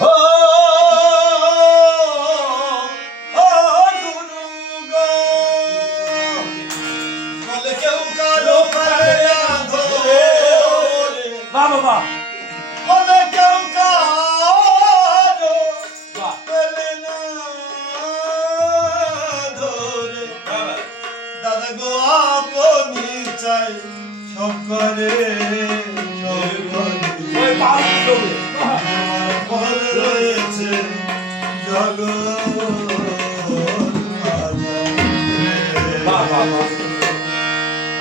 ও ও দুর্গা বলে কেউ কারো পারে না ধরে বাবা বলে কেউ কারো পেলে না ধরে দাদা গো আপনি চাই সব করে ওই পাল দেবে ফল রয়েছে জগৎ বাবা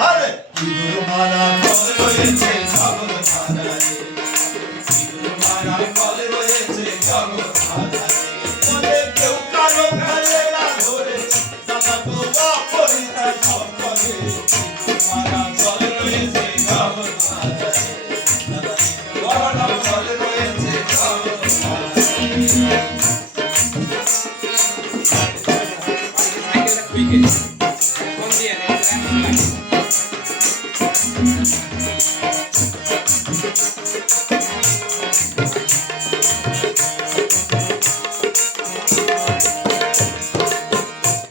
আরে ইঁদুর মারা ফল রয়েছে জগৎ মাঝারে ইঁদুর মারা ফল রয়েছে জগৎ মাঝারে বলে কেউ কারো ফেলে না ধরে দাদা গো আপনি চাই সব করে ইঁদুর মারা ফল রয়েছে জগৎ মাঝারে দাদা ইঁদুর মারা ফল রয়েছে জগৎ মাঝারে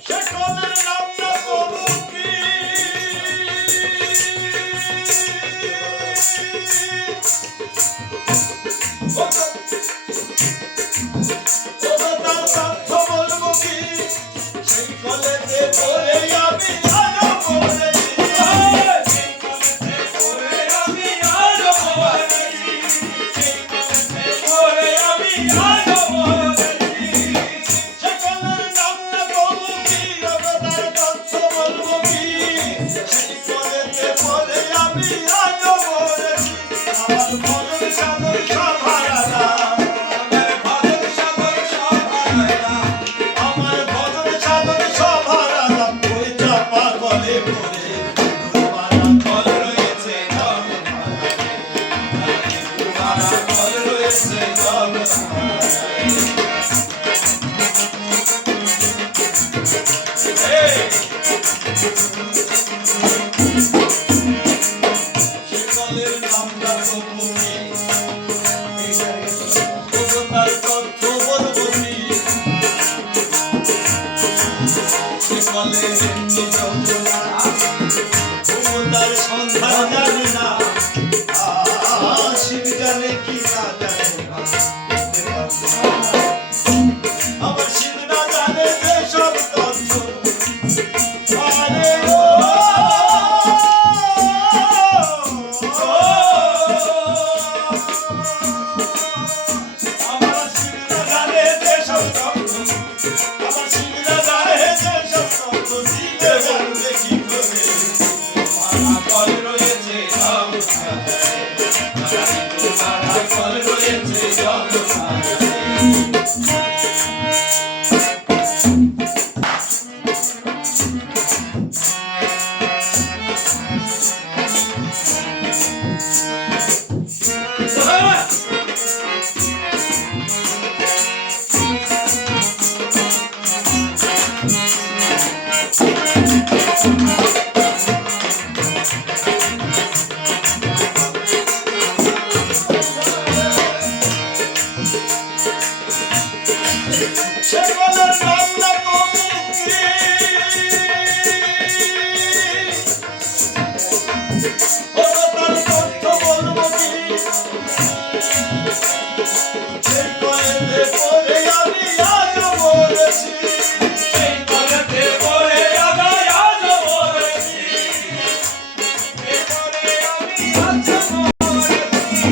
সকলের নাম না প্রভু কি ওগো তার তথ্য বলবো কি সেই কলেজে পড়ে আমি আরো পড়েছি সেই কলেজে পড়ে আমি আরো পড়েছি সেই কলেজে পড়ে আমি আরো পড়েছি সকলের নাম না প্রভু কি ওগো তার তথ্য বলবো কি সেই কলেজে পড়ে আমি আরো পড়েছি আমার ভজন সাধন সব হারালাম আমার ভজন সাধন সব হারালাম ওই চাপা গলে পড়ে তোমারা ফল রয়েছে জগৎ মাঝারে তোমারা ফল রয়েছে জগৎ মাঝারে সকলের নামটা প্রভু কি ওগো তার তথ্য বলবো কি সকলের এমনি যন্ত্রণা ওগো তার সন্ধান জানে না শিব জানে কি না জানে আমার শিব না জানে যে সব তথ্য আরে ও আমার শিব না জানে যে সব তথ্য আমার শিব না জানে যে সব তথ্য দিলে জানবে কি করে তোমারা ফল রয়েছে জগৎ মাঝারে তোমারা ফল রয়েছে জগৎ মাঝারে সকলের নাম না প্রভু কি ওগো তার তথ্য বলবো কি সেই কলেজে পড়ে আমি আজও মরেছি সেই কলেজে পড়ে আমি আজও মরেছি সেই পড়ে আমি আজও মরেছি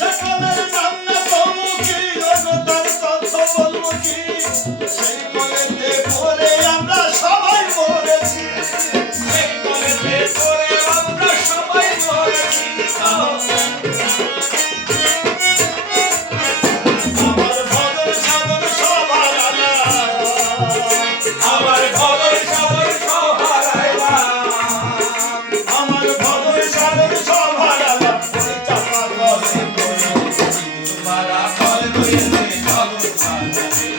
সকলের নাম না প্রভু কি ওগো তার তথ্য বলবো কি সেই কলেজে পড়ে আমরা সবাই মরেছি সেই কলেজে পড়ে আমরা সবাই মরেছি আমার ভজন সাধন সব হারালাম আমার ভজন সাধন সব হারালাম আমার ভজন সাধন সব হারালাম ওই চাপা গলে পড়ে তোমারা ফল রয়েছে জগৎ মাঝারে